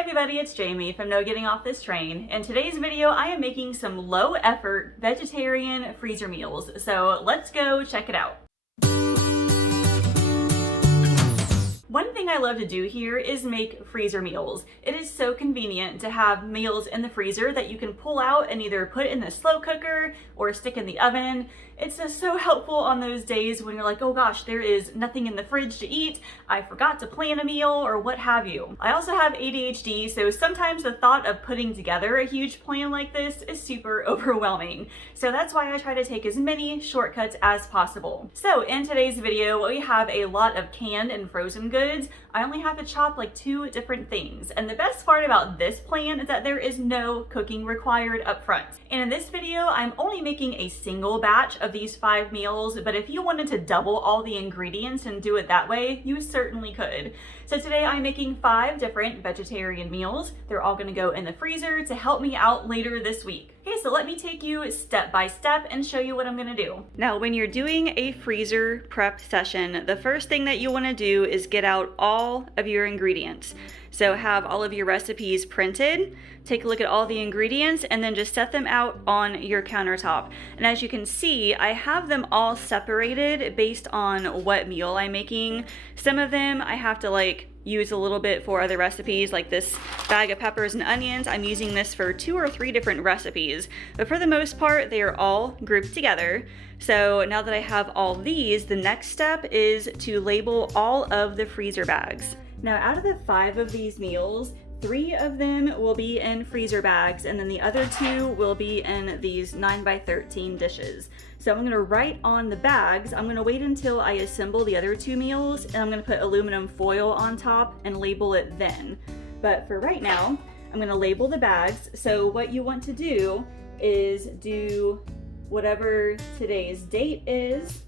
everybody, it's Jamie from No Getting Off This Train. In today's video, I am making some low-effort vegetarian freezer meals. So let's go check it out. One thing I love to do here is make freezer meals. It is so convenient to have meals in the freezer that you can pull out and either put in the slow cooker or stick in the oven. It's just so helpful on those days when you're like, oh gosh, there is nothing in the fridge to eat, I forgot to plan a meal, or what have you. I also have ADHD, so sometimes the thought of putting together a huge plan like this is super overwhelming. So that's why I try to take as many shortcuts as possible. So in today's video, we have a lot of canned and frozen goods. I only have to chop like 2 different things. And the best part about this plan is that there is no cooking required up front. And in this video, I'm only making a single batch of these 5 meals, but if you wanted to double all the ingredients and do it that way, you certainly could. So today I'm making 5 different vegetarian meals. They're all gonna go in the freezer to help me out later this week. Okay, so let me take you step by step and show you what I'm gonna do. Now, when you're doing a freezer prep session, the first thing that you wanna do is get out all of your ingredients. So have all of your recipes printed, take a look at all the ingredients, and then just set them out on your countertop. And as you can see, I have them all separated based on what meal I'm making. Some of them I have to use a little bit for other recipes, like this bag of peppers and onions. I'm using this for 2 or 3 different recipes, but for the most part, they are all grouped together. So now that I have all these, the next step is to label all of the freezer bags. Now, out of the 5 of these meals, 3 of them will be in freezer bags, and then the other 2 will be in these 9x13 dishes. So I'm gonna write on the bags. I'm gonna wait until I assemble the other 2 meals, and I'm gonna put aluminum foil on top and label it then. But for right now, I'm gonna label the bags. So what you want to do is do whatever today's date is,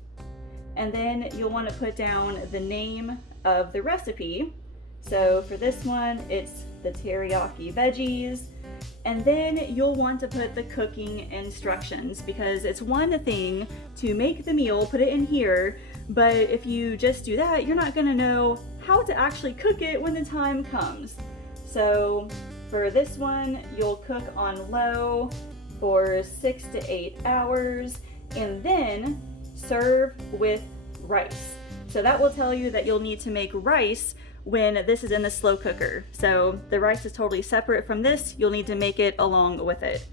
and then you'll want to put down the name of the recipe. So for this one, it's the teriyaki veggies. And then you'll want to put the cooking instructions, because it's one thing to make the meal, put it in here, but if you just do that, you're not gonna know how to actually cook it when the time comes. So for this one, you'll cook on low for 6 to 8 hours, and then serve with rice. So that will tell you that you'll need to make rice when this is in the slow cooker. So the rice is totally separate from this. You'll need to make it along with it.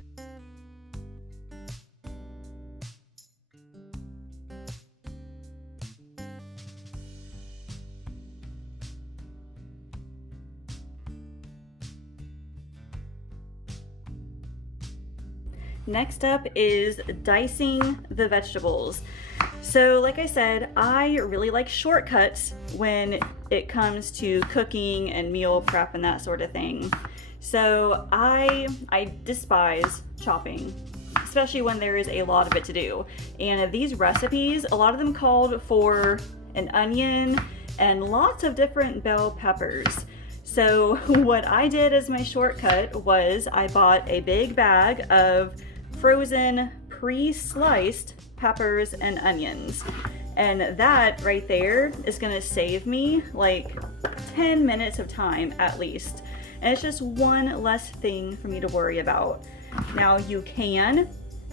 Next up is dicing the vegetables. So like I said, I really like shortcuts when it comes to cooking and meal prep and that sort of thing. So I despise chopping, especially when there is a lot of it to do. And these recipes, a lot of them called for an onion and lots of different bell peppers. So what I did as my shortcut was I bought a big bag of frozen pre-sliced peppers and onions, and that right there is gonna save me like 10 minutes of time at least, and it's just one less thing for me to worry about. Now you can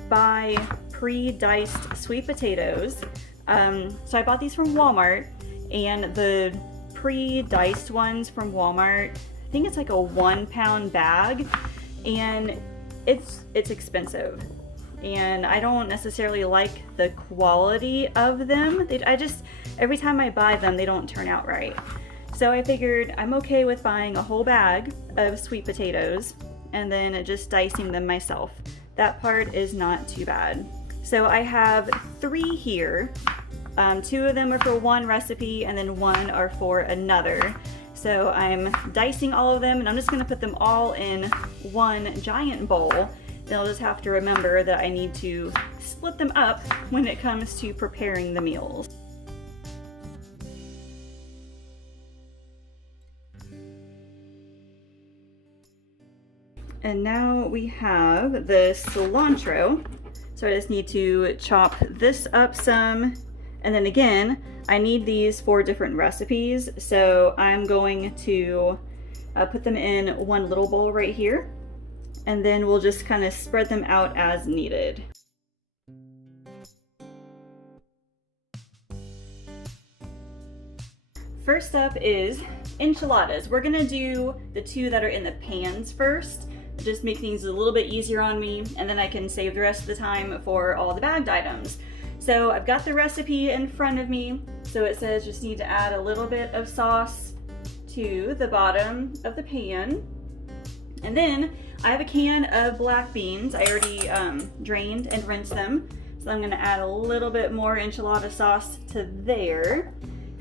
buy pre-diced sweet potatoes. So I bought these from Walmart, and the pre-diced ones from Walmart, I think it's like a 1-pound bag, and it's expensive. And I don't necessarily like the quality of them. Every time I buy them, they don't turn out right. So I figured I'm okay with buying a whole bag of sweet potatoes and then just dicing them myself. That part is not too bad. So I have 3 here. 2 of them are for one recipe, and then 1 are for another. So I'm dicing all of them, and I'm just gonna put them all in one giant bowl. Then I'll just have to remember that I need to split them up when it comes to preparing the meals. And now we have the cilantro. So I just need to chop this up some. And then again, I need these for different recipes. So I'm going to put them in one little bowl right here, and then we'll just kind of spread them out as needed. First up is enchiladas. We're gonna do the two that are in the pans first. Just make things a little bit easier on me, and then I can save the rest of the time for all the bagged items. So I've got the recipe in front of me. So it says just need to add a little bit of sauce to the bottom of the pan. And then I have a can of black beans. I already drained and rinsed them. So I'm gonna add a little bit more enchilada sauce to there.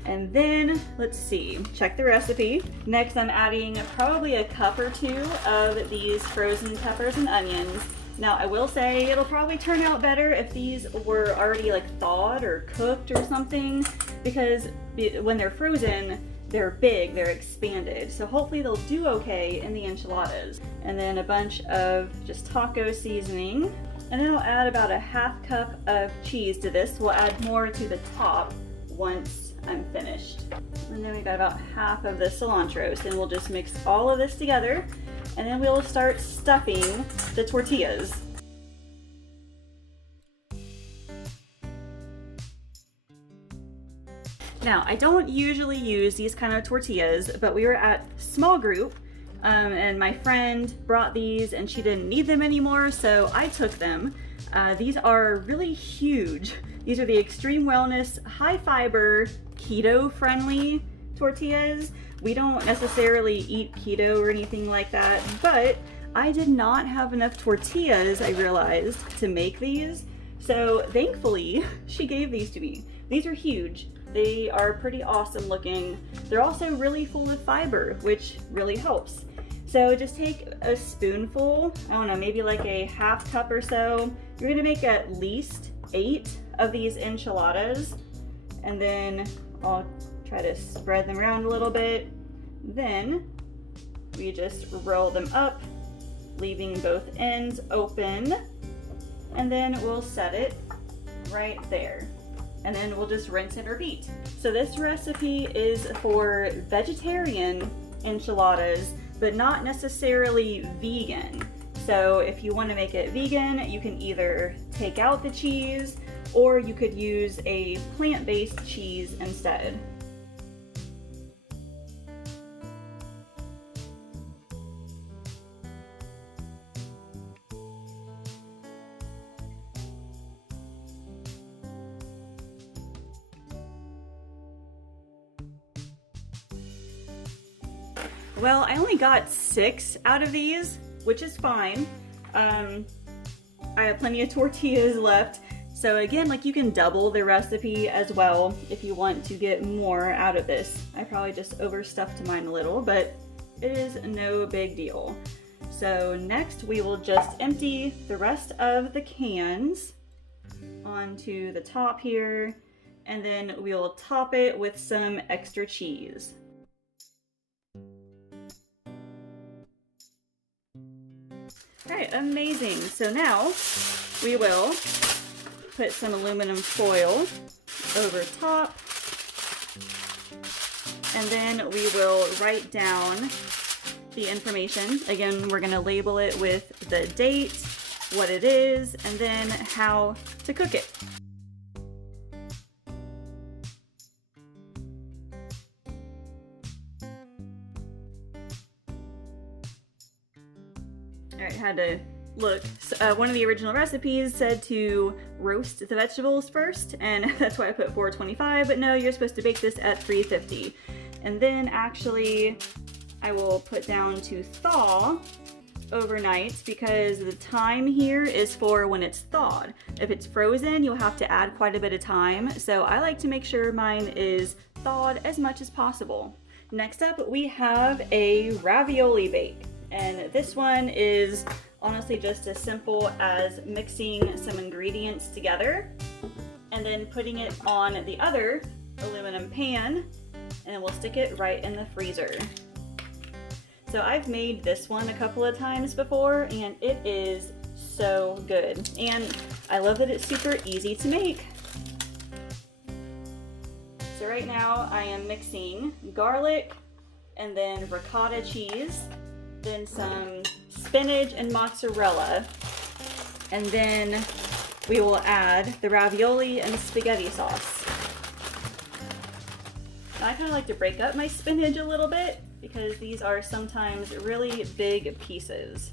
And then, let's see, check the recipe. Next, I'm adding probably a cup or two of these frozen peppers and onions. Now, I will say it'll probably turn out better if these were already like thawed or cooked or something, because when they're frozen, they're big, they're expanded. So hopefully they'll do okay in the enchiladas. And then a bunch of just taco seasoning. And then I'll add about a half cup of cheese to this. We'll add more to the top once I'm finished. And then we got about half of the cilantro. So then we'll just mix all of this together, and then we'll start stuffing the tortillas. Now, I don't usually use these kind of tortillas, but we were at small group, and my friend brought these and she didn't need them anymore, so I took them. These are really huge. These are the Extreme Wellness High Fiber Keto Friendly tortillas. We don't necessarily eat keto or anything like that, but I did not have enough tortillas, I realized, to make these. So thankfully, she gave these to me. These are huge. They are pretty awesome looking. They're also really full of fiber, which really helps. So just take a spoonful, I don't know, maybe like a half cup or so. You're gonna make at least 8 of these enchiladas, and then I'll try to spread them around a little bit. Then we just roll them up, leaving both ends open, and then we'll set it right there. And then we'll just rinse and repeat. So this recipe is for vegetarian enchiladas, but not necessarily vegan. So if you want to make it vegan, you can either take out the cheese, or you could use a plant-based cheese instead. Well, I only got 6 out of these, which is fine. I have plenty of tortillas left. So again, like, you can double the recipe as well if you want to get more out of this. I probably just overstuffed mine a little, but it is no big deal. So next we will just empty the rest of the cans onto the top here, and then we'll top it with some extra cheese. All right, amazing. So now we will put some aluminum foil over top, and then we will write down the information. Again, we're gonna label it with the date, what it is, and then how to cook it. All right, had to look. So, one of the original recipes said to roast the vegetables first, and that's why I put 425, but no, you're supposed to bake this at 350. And then actually, I will put down to thaw overnight, because the time here is for when it's thawed. If it's frozen, you'll have to add quite a bit of time, so I like to make sure mine is thawed as much as possible. Next up, we have a ravioli bake. And this one is honestly just as simple as mixing some ingredients together and then putting it on the other aluminum pan, and then we'll stick it right in the freezer. So I've made this one a couple of times before, and it is so good. And I love that it's super easy to make. So right now I am mixing garlic, and then ricotta cheese, then some spinach and mozzarella, and then we will add the ravioli and the spaghetti sauce. I kind of like to break up my spinach a little bit because these are sometimes really big pieces.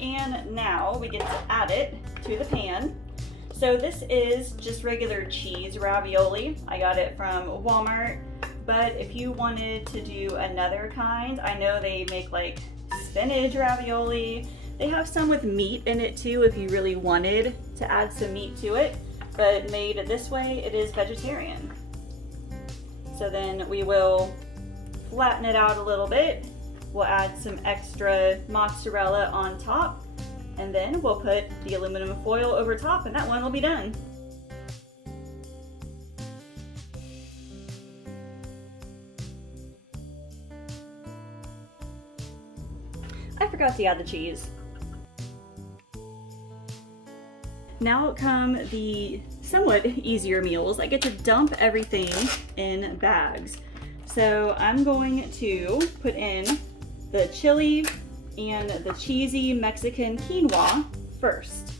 And now we get to add it to the pan. So this is just regular cheese ravioli. I got it from Walmart, but if you wanted to do another kind, I know they make like spinach ravioli. They have some with meat in it too if you really wanted to add some meat to it, but made this way it is vegetarian. So then we will flatten it out a little bit. We'll add some extra mozzarella on top, and then we'll put the aluminum foil over top, and that one will be done. I forgot to add the cheese. Now come the somewhat easier meals. I get to dump everything in bags. So I'm going to put in the chili and the cheesy Mexican quinoa first.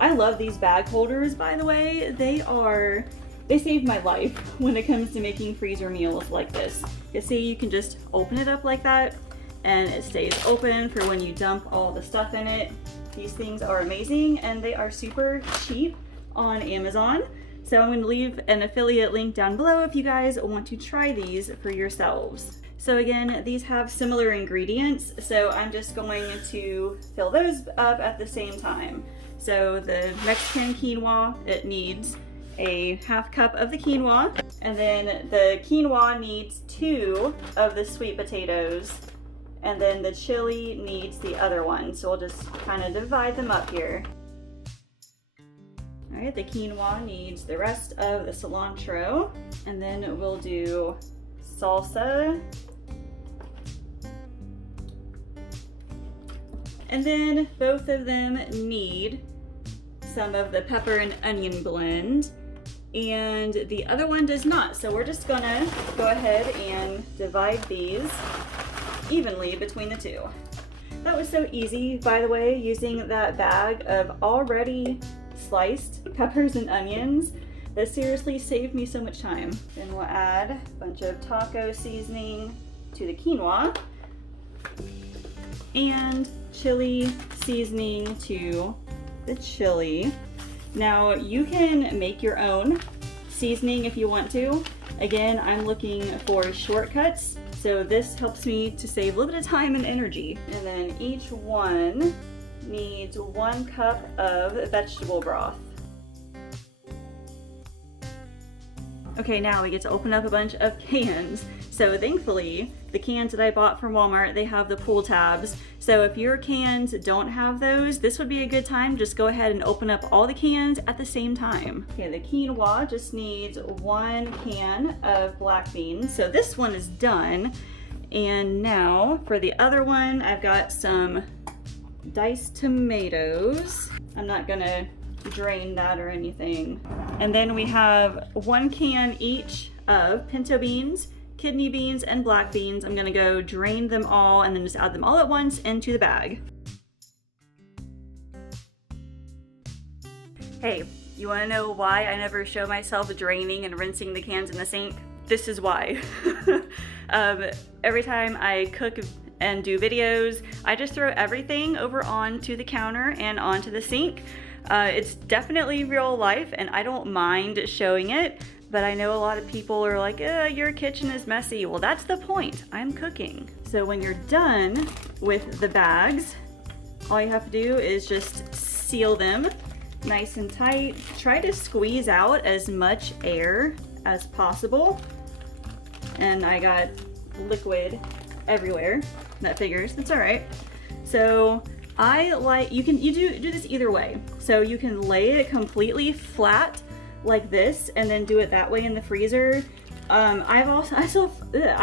I love these bag holders, by the way. They saved my life when it comes to making freezer meals like this. You see, you can just open it up like that and it stays open for when you dump all the stuff in it. These things are amazing and they are super cheap on Amazon. So I'm going to leave an affiliate link down below if you guys want to try these for yourselves. So again, these have similar ingredients, so I'm just going to fill those up at the same time. So the Mexican quinoa, it needs a ½ cup of the quinoa, and then the quinoa needs 2 of the sweet potatoes, and then the chili needs the other one. So we'll just kind of divide them up here. All right, the quinoa needs the rest of the cilantro, and then we'll do salsa. And then both of them need some of the pepper and onion blend, and the other one does not. So we're just gonna go ahead and divide these evenly between the two. That was so easy, by the way, using that bag of already sliced peppers and onions. That seriously saved me so much time. Then we'll add a bunch of taco seasoning to the quinoa and chili seasoning to the chili. Now you can make your own seasoning if you want to. Again, I'm looking for shortcuts, so this helps me to save a little bit of time and energy. And then each one needs 1 cup of vegetable broth. Okay, now we get to open up a bunch of cans. So thankfully, the cans that I bought from Walmart, they have the pull tabs. So if your cans don't have those, this would be a good time. Just go ahead and open up all the cans at the same time. Okay, the quinoa just needs 1 can of black beans. So this one is done. And now for the other one, I've got some diced tomatoes. I'm not gonna drain that or anything. And then we have 1 can each of pinto beans, kidney beans, and black beans. I'm gonna go drain them all and then just add them all at once into the bag. Hey, you wanna know why I never show myself draining and rinsing the cans in the sink? This is why. Every time I cook and do videos, I just throw everything over onto the counter and onto the sink. It's definitely real life and I don't mind showing it, but I know a lot of people are like, your kitchen is messy. Well, that's the point. I'm cooking. So when you're done with the bags, all you have to do is just seal them nice and tight. Try to squeeze out as much air as possible. And I got liquid everywhere. That figures, it's all right. So You do this either way. So you can lay it completely flat like this and then do it that way in the freezer. I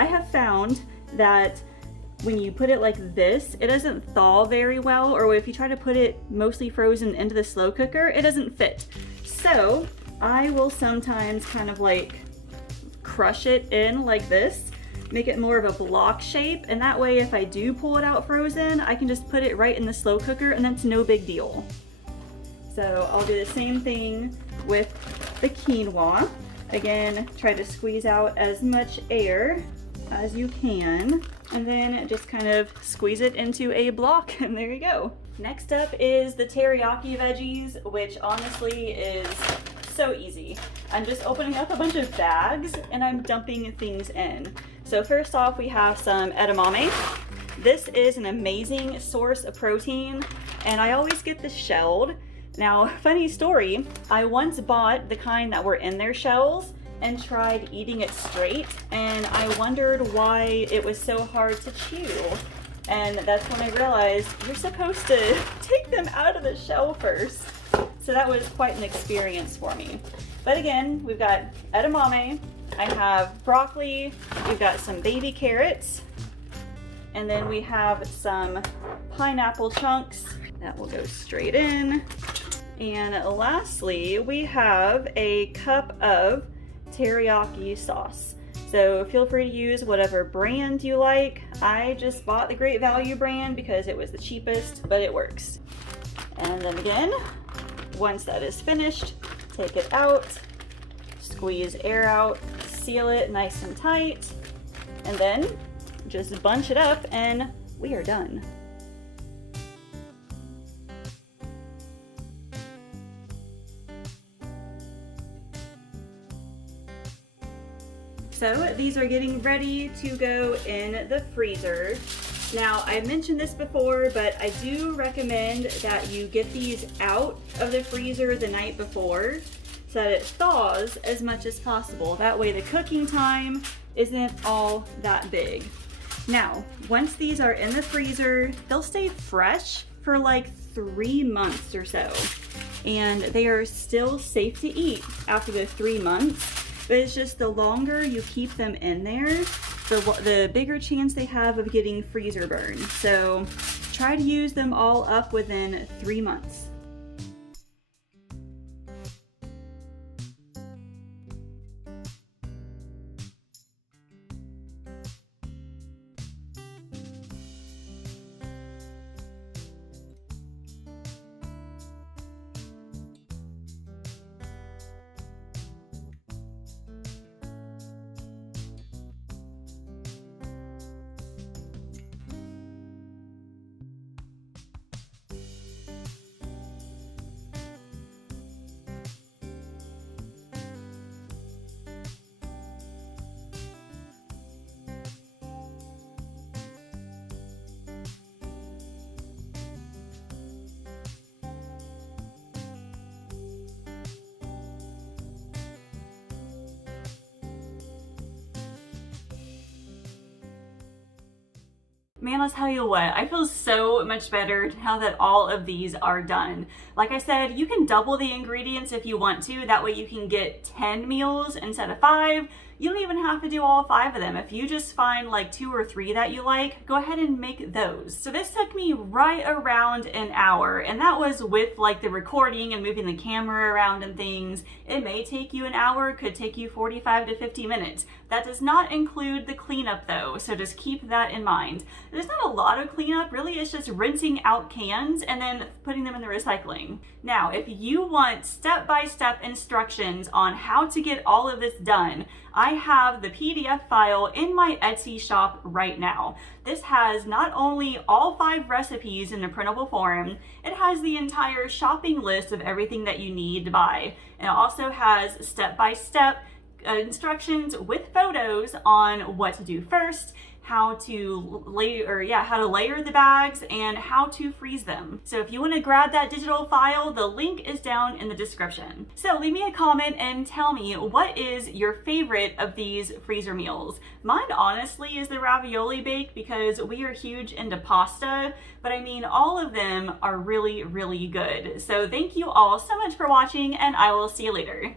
have found that when you put it like this, it doesn't thaw very well, or if you try to put it mostly frozen into the slow cooker, it doesn't fit. So I will sometimes kind of like crush it in like this, make it more of a block shape, and that way if I do pull it out frozen, I can just put it right in the slow cooker and that's no big deal. So I'll do the same thing with the quinoa. Again, try to squeeze out as much air as you can, and then just kind of squeeze it into a block, and there you go. Next up is the teriyaki veggies, which honestly is so easy. I'm just opening up a bunch of bags and I'm dumping things in. So first off, we have some edamame. This is an amazing source of protein, and I always get the shelled. Now, funny story, I once bought the kind that were in their shells and tried eating it straight, and I wondered why it was so hard to chew. And that's when I realized you're supposed to take them out of the shell first. So that was quite an experience for me. But again, we've got edamame, I have broccoli, we've got some baby carrots, and then we have some pineapple chunks that will go straight in. And lastly, we have a cup of teriyaki sauce. So feel free to use whatever brand you like. I just bought the Great Value brand because it was the cheapest, but it works. And then again, once that is finished, take it out, squeeze air out, seal it nice and tight, and then just bunch it up and we are done. So these are getting ready to go in the freezer. Now, I mentioned this before, but I do recommend that you get these out of the freezer the night before so that it thaws as much as possible. That way the cooking time isn't all that big. Now, once these are in the freezer, they'll stay fresh for like 3 months or so. And they are still safe to eat after the 3 months. But it's just the longer you keep them in there, the bigger chance they have of getting freezer burn. So try to use them all up within 3 months. Man, I'll tell you what, I feel so much better now that all of these are done. Like I said, you can double the ingredients if you want to. That way you can get 10 meals instead of 5. You don't even have to do all 5 of them. If you just find like 2 or 3 that you like, go ahead and make those. So this took me right around an hour, and that was with like the recording and moving the camera around and things. It may take you an hour, could take you 45 to 50 minutes. That does not include the cleanup though, so just keep that in mind. There's not a lot of cleanup, really. It's just rinsing out cans and then putting them in the recycling. Now, if you want step-by-step instructions on how to get all of this done, I have the PDF file in my Etsy shop right now. This has not only all 5 recipes in a printable form, it has the entire shopping list of everything that you need to buy. And it also has step-by-step instructions with photos on what to do first, how to layer the bags and how to freeze them. So if you want to grab that digital file, the link is down in the description. So leave me a comment and tell me, what is your favorite of these freezer meals? Mine honestly is the ravioli bake because we are huge into pasta, but I mean, all of them are really, really good. So thank you all so much for watching, and I will see you later.